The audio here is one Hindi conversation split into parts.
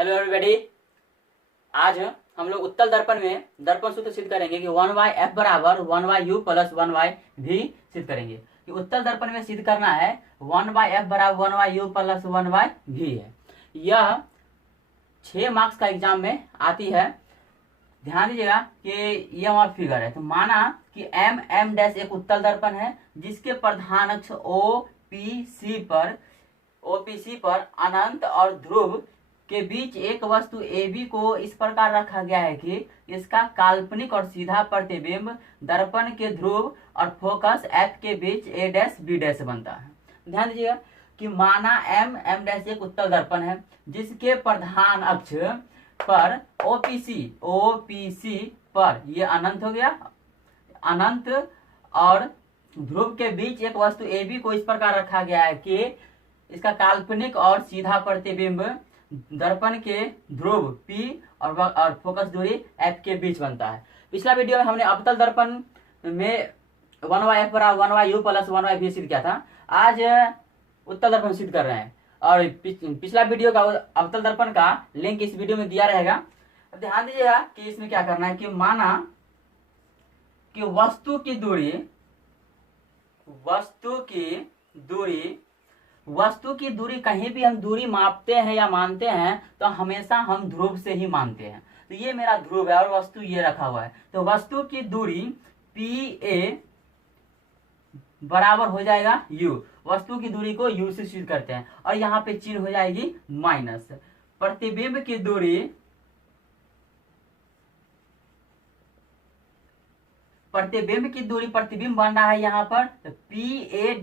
Hello everybody. आज हम लोग उत्तल दर्पण में दर्पण सूत्र सिद्ध करेंगे कि 1/f बराबर 1/u प्लस 1/v सिद्ध करेंगे। कि उत्तल दर्पण में सिद्ध करना है 1/f बराबर 1/u प्लस 1/v है। यह 6 मार्क्स का एग्जाम में आती है। ध्यान दीजिएगा कि यह हमारा फिगर है। तो माना कि m डैश एक उत्तल दर्पण है जिसके प्रधान अक्ष OPC पर अनंत और ध्रुव के बीच एक वस्तु AB को इस प्रकार रखा गया है कि इसका काल्पनिक और सीधा प्रतिबिंब दर्पण के ध्रुव और फोकस F के बीच A डैश B डैश बनता है। ध्यान दीजिएगा कि माना m डैश एक उत्तल दर्पण है जिसके प्रधान अक्ष पर OPC पर ये अनंत हो गया, अनंत और ध्रुव के बीच एक वस्तु AB को इस प्रकार रखा गया है कि इसका काल्पनिक और सीधा प्रतिबिंब दर्पण के ध्रुव P और फोकस दूरी F के बीच बनता है। पिछला वीडियो में हमने अवतल दर्पण में 1/f बराबर 1/u प्लस 1/v सिद्ध किया था। आज उत्तल दर्पण सिद्ध कर रहे हैं और पिछला वीडियो का अवतल दर्पण का लिंक इस वीडियो में दिया रहेगा। अब ध्यान दीजिएगा कि इसमें क्या करना है कि माना कि वस्तु की दूरी कहीं भी हम दूरी मापते हैं या मानते हैं तो हमेशा हम ध्रुव से ही मानते हैं। तो ये मेरा ध्रुव है और वस्तु ये रखा हुआ है। तो वस्तु की दूरी PA बराबर हो जाएगा U। वस्तु की दूरी को U से सिद्ध करते हैं और यहाँ पे चिन्ह हो जाएगी माइनस। प्रतिबिंब की दूरी प्रतिबिंब बन रहा है यहाँ पर तो PA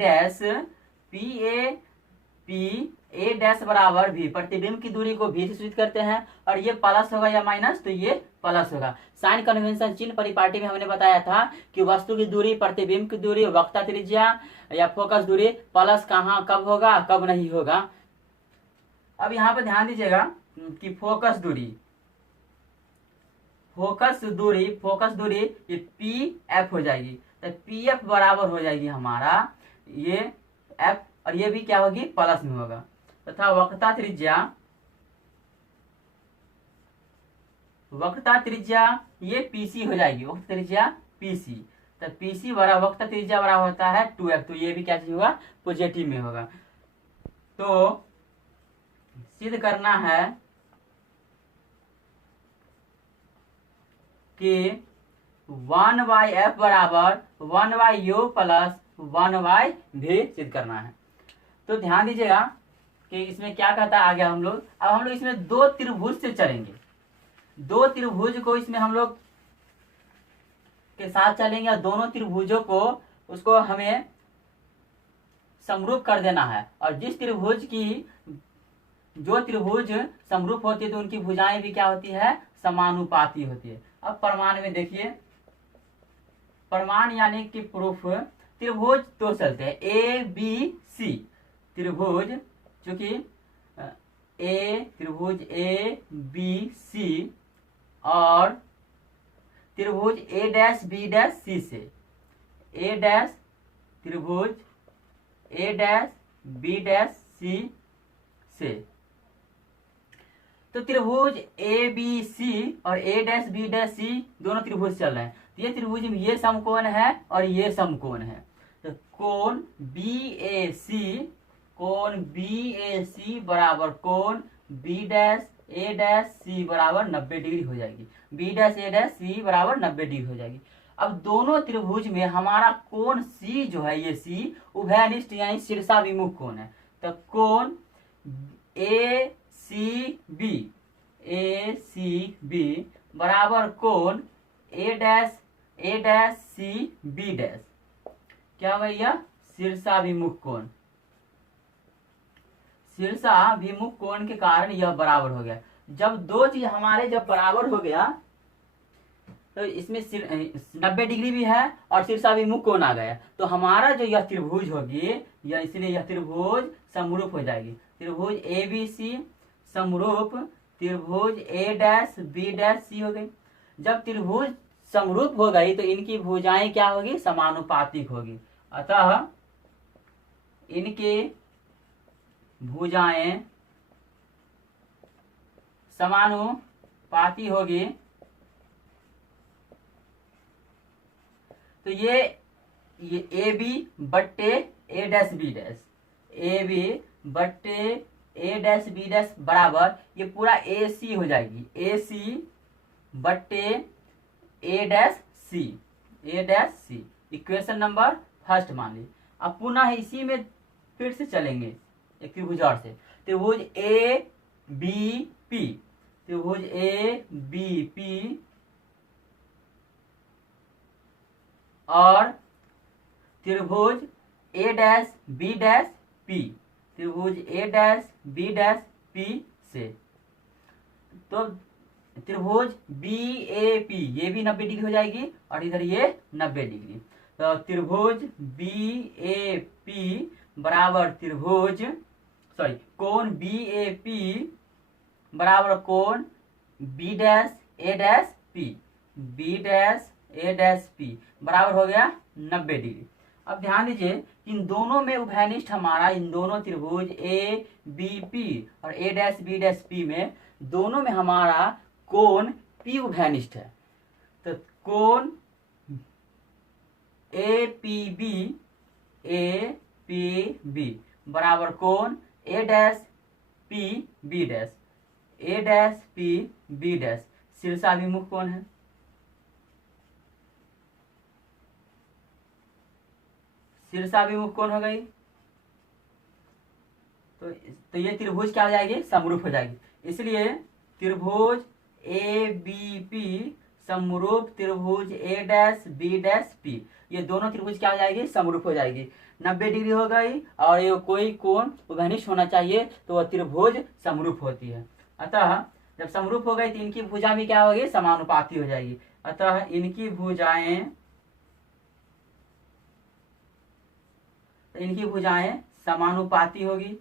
डैश बराबर V। प्रतिबिंब की दूरी को V से सूचित करते हैं और ये प्लस होगा या माइनस, तो ये प्लस होगा। साइन कन्वेंशन चिन्ह परिपाटी में हमने बताया था कि वस्तु की दूरी, प्रतिबिंब की दूरी, वक्रता त्रिज्या या फोकस दूरी प्लस कहाँ कब होगा कब नहीं होगा। अब यहाँ पे ध्यान दीजिएगा कि फोकस दूरी ये PF हो जाएगी। तो PF बराबर हो जाएगी हमारा ये F और ये भी क्या होगी प्लस में होगा तथा वक्रता त्रिज्या ये PC हो जाएगी। वक्रता त्रिज्या PC। तो PC बराबर वक्रता त्रिज्या बराबर होता है 2F। तो ये भी क्या चीज होगा पॉजिटिव में होगा। तो सिद्ध करना है कि 1/f बराबर 1/u प्लस 1/v सिद्ध करना है। तो ध्यान दीजिएगा कि इसमें क्या कहता है आगे हम लोग। अब हम लोग इसमें दो त्रिभुज से चलेंगे। दो त्रिभुज को इसमें हम लोग के साथ चलेंगे और दोनों त्रिभुजों को उसको हमें समरूप कर देना है। और जो त्रिभुज समरूप होती है तो उनकी भुजाएं भी क्या होती है समानुपाती होती है। अब प्रमाण में देखिए, प्रमाण यानी कि प्रूफ। त्रिभुज दो चलते हैं ABC त्रिभुज, चूंकि त्रिभुज ABC और त्रिभुज A dash B dash C से त्रिभुज A dash B dash C से। तो त्रिभुज ABC और A dash B dash C दोनों त्रिभुज चल रहे हैं। तो ये त्रिभुज में ये समकोण है और ये समकोण है। तो कोण BAC बराबर कोण B dash A dash C बराबर 90 डिग्री हो जाएगी। B dash A dash C बराबर 90 डिग्री हो जाएगी। अब दोनों त्रिभुज में हमारा कोण C जो है ये C उभयनिष्ठ यानी शीर्षाभिमुख कोण है। तो कोण ACB बराबर कोण A dash C B dash. क्या भैया शीर्षाभिमुख कोण। शीर्षाभिमुख कोण के कारण यह बराबर हो गया। जब दो चीज हमारे जब बराबर हो गया तो इसमें 90 डिग्री भी है और शीर्षाभिमुख कोण आ गया। तो हमारा जो यह त्रिभुज होगी यह इसलिए यह त्रिभुज समरूप हो जाएगी। त्रिभुज ABC समरूप त्रिभुज A dash B dash C हो गई। जब त्रिभुज समरूप हो गई तो इनकी भुजाएं क्या होगी समानुपातिक होगी। अतः इनके भुजाएं समानुपाती होगी तो ये ए बी बट्टे A dash B dash, A B बट्टे ए डैश बी डैश बराबर ये पूरा ए सी हो जाएगी, ए सी बट्टे A dash C, A dash C. Equation number first मान ली। अब पुनः इसी में फिर से चलेंगे एक त्रिभुज और से, त्रिभुज ए बी पी, त्रिभुज ए बी पी और त्रिभुज ए डैश बी डैश पी, त्रिभुज ए डैश बी डैश पी से। तो त्रिभुज बी ए पी ये भी 90 डिग्री हो जाएगी और इधर ये 90 डिग्री। तो त्रिभुज बी ए पी बराबर त्रिभुज कोण बी ए पी बराबर कोण बी डैश ए डैश पी, बी डैश ए डैश पी बराबर हो गया 90 डिग्री। अब ध्यान दीजिए इन दोनों में उभयनिष्ठ हमारा, इन दोनों त्रिभुज ए बी पी और ए डैश बी डैश पी में दोनों में हमारा कोण P उभयनिष्ठ है। तो कोण ए पी बी बराबर कोण ए डैश पी बी डैश, ए डैश पी बी डैश शीर्षाभिमुख कोण है। शीर्षाभिमुख कोण हो गई तो ये त्रिभुज क्या हो जाएगी, समरूप हो जाएगी। इसलिए त्रिभुज ए बी पी समरूप त्रिभुज ए डैश बी डैश पी, ये दोनों त्रिभुज क्या हो जाएगी, समरूप हो जाएगी। 90 डिग्री हो गई और ये कोई कोण उभयनिष्ठ होना चाहिए तो वह त्रिभुज समरूप होती है। अतः जब समरूप हो गई तो इनकी भुजा भी क्या होगी, समानुपाती हो जाएगी। अतः इनकी भुजाएं समानुपाती होगी।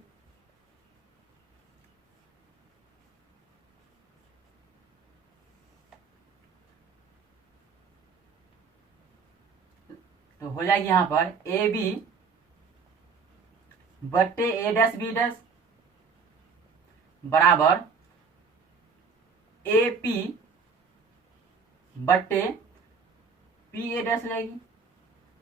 तो हो जाएगी यहां पर ए बी बट्टे ए डैश बी डैश बराबर ए पी बट्टे पी ए डैश हो जाएगी।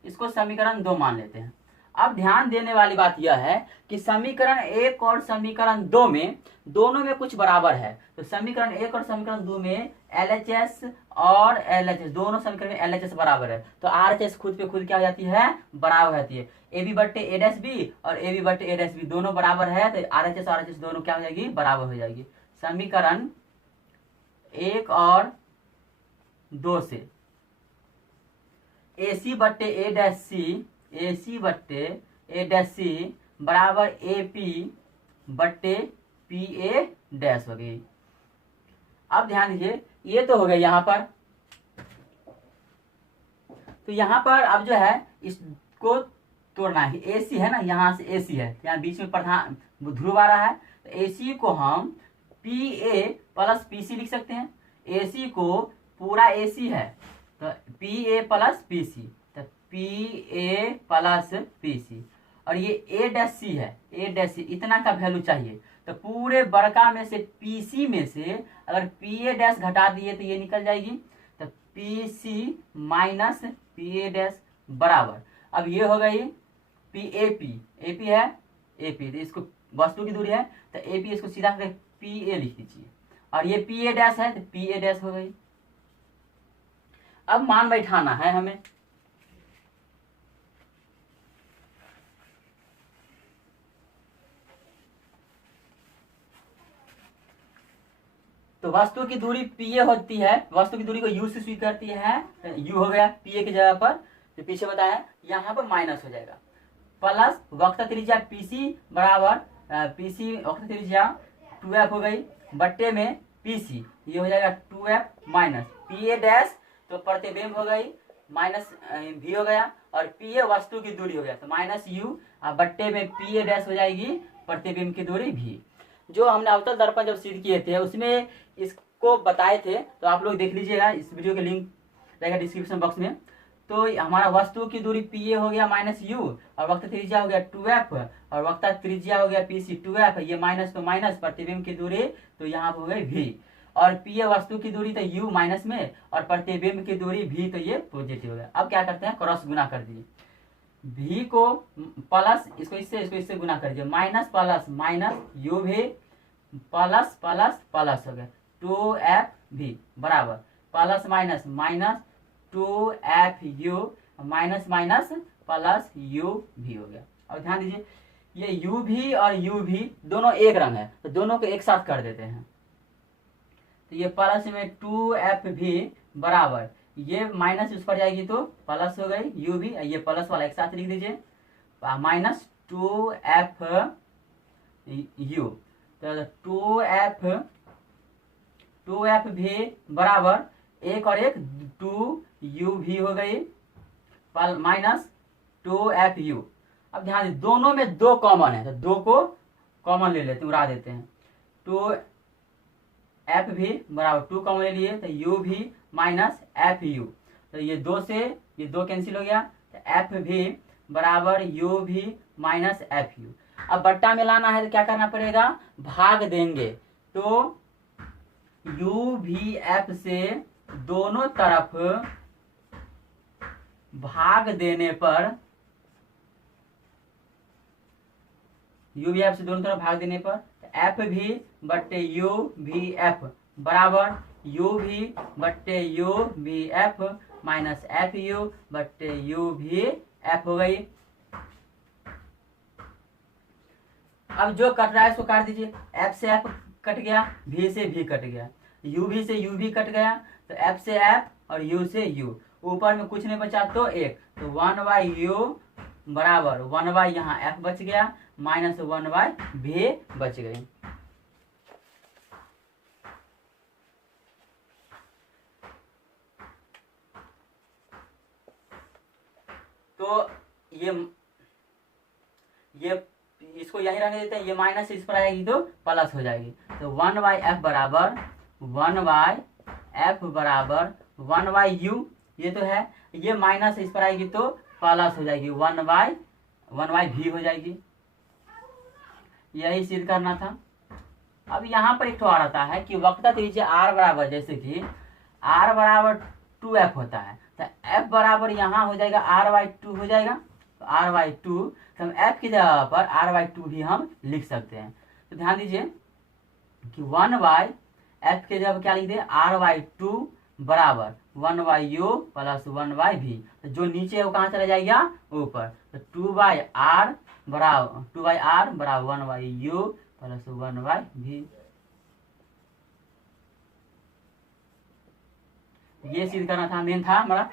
इसको समीकरण 2 मान लेते हैं। अब ध्यान देने वाली बात यह है कि समीकरण 1 और समीकरण 2 में दोनों में कुछ बराबर है। तो समीकरण 1 और समीकरण 2 में LHS और LHS दोनों समीकरण में LHS बराबर है तो RHS खुद पे खुद क्या हो जाती है, बराबर होती है। ए बी बट्टे ए डैश बी और ए बी बट्टे ए डैश बी दोनों बराबर है तो RHS और RHS दोनों क्या हो जाएगी, बराबर हो जाएगी। समीकरण 1 और 2 से AC बट्टे ए डैश सी, AC बट्टे ए डैश सी बराबर AP बट्टे PA डैश हो गई। अब ध्यान दीजिए ये तो हो गया यहाँ पर। तो यहाँ पर अब जो है इसको तोड़ना है, AC है ना, यहाँ से AC है, यहाँ बीच में प्रधान ध्रुव आ रहा है तो AC को हम PA प्लस PC लिख सकते हैं। AC को पूरा AC है तो PA प्लस PC, तो PA प्लस PC और ये A डैश C है, A डैश C इतना का वैल्यू चाहिए। तो पूरे बड़का में से PC में से अगर PA डैश घटा दिए तो ये निकल जाएगी। तो PC माइनस PA डैश बराबर, अब ये हो गई PAP, AP है AP तो इसको वस्तु की दूरी है तो AP इसको सीधा करके PA लिख दीजिए और ये PA डैश है तो PA डैश हो गई। अब मान बैठाना है हमें। तो वस्तु की दूरी PA होती है, वस्तु की दूरी को U से स्वीकारती है, U हो गया PA की जगह पर जो पीछे बताया, यहाँ पर माइनस हो जाएगा प्लस वक्र त्रिज्या PC बराबर PC वक्र त्रिज्या 2F हो गई बट्टे में PC ये हो जाएगा 2F माइनस PA डैश तो प्रतिबिंब हो गई माइनस V हो गया और PA वस्तु की दूरी हो गया तो माइनस U बट्टे में PA डैश हो जाएगी प्रतिबिंब की दूरी V। जो हमने अवतल दर्पण जब सिद्ध किए थे उसमें इसको बताए थे तो आप लोग देख लीजिएगा, इस वीडियो के लिंक रहेगा डिस्क्रिप्शन बॉक्स में। तो हमारा वस्तु की दूरी पी ए हो गया माइनस यू, और वक्र त्रिज्या हो गया 2f, और वक्र त्रिज्या हो गया पी सी 2f, ये माइनस तो माइनस, प्रतिबिंब की दूरी तो यहाँ हो गई v, और पी ए वस्तु की दूरी तो u माइनस में, और प्रतिबिंब की दूरी v तो ये पॉजिटिव हो गया। अब क्या करते हैं, क्रॉस गुना कर दीजिए, v को प्लस इसको इससे गुना कर दीजिए, माइनस प्लस माइनस यू भी प्लस प्लस प्लस हो गया 2f v बराबर plus minus minus 2f u minus minus plus u भी हो गया। अब ध्यान दीजिए, ये u भी और u भी दोनों एक रंग है, तो दोनों को एक साथ कर देते हैं, तो ये प्लस में 2f भी बराबर, ये माइनस उस पर जाएगी तो प्लस हो गई u भी, ये प्लस वाला एक साथ लिख दीजिए, माइनस 2f u, तो 2f भी बराबर एक और एक 2u भी हो गई माइनस 2f u। अब ध्यान दीजिए, दोनों में दो कॉमन है, तो दो को कॉमन ले लेते हैं, उड़ा देते हैं, 2f भी बराबर 2 कॉमन ले लिए तो u भी माइनस fu, तो ये दो से ये दो कैंसिल हो गया, तो f भी बराबर u भी माइनस fu। अब बट्टा में लाना है तो क्या करना पड़ेगा, भाग देंगे, तो u भी f से दोनों तरफ भाग देने पर, u भी f से दोनों तरफ भाग देने पर f भी बट्टे u भी f बराबर u भी बट्टे u भी f माइनस fu बट्टे u भी f हो गई। अब जो कट रहा है इसको काट दीजिए, f से f कट गया, v से v कट गया, u भी से u भी कट गया, तो f से f और u से u, ऊपर में कुछ नहीं बचा तो एक, तो 1/u बराबर 1/ यहाँ f बच गया माइनस 1/v बच गई। तो ये इसको यही रहने देते हैं, ये माइनस इस पर आएगी तो प्लस हो जाएगी, तो 1/f बराबर 1/f बराबर 1/u, ये तो है, ये माइनस इस पर आएगी तो प्लस हो जाएगी 1/v हो जाएगी, यही सिद्ध करना था। अब यहाँ पर एक ठो और आता है कि वक्रता त्रिज्या r बराबर, जैसे कि r बराबर 2f होता है, तो f बराबर यहाँ हो जाएगा r/2 हो जाएगा, तो r/2, तो हम f की जगह पर r/2 भी हम लिख सकते हैं। तो ध्यान दीजिए कि 1/f के जगह क्या लिख दे, r/2 बराबर 1/u प्लस 1/v, तो जो नीचे है वो कहाँ चला जाएगा, ऊपर, तो 2/r बराबर 1/u प्लस 1/v, ये सिद्ध करना था, मेन था हमारा।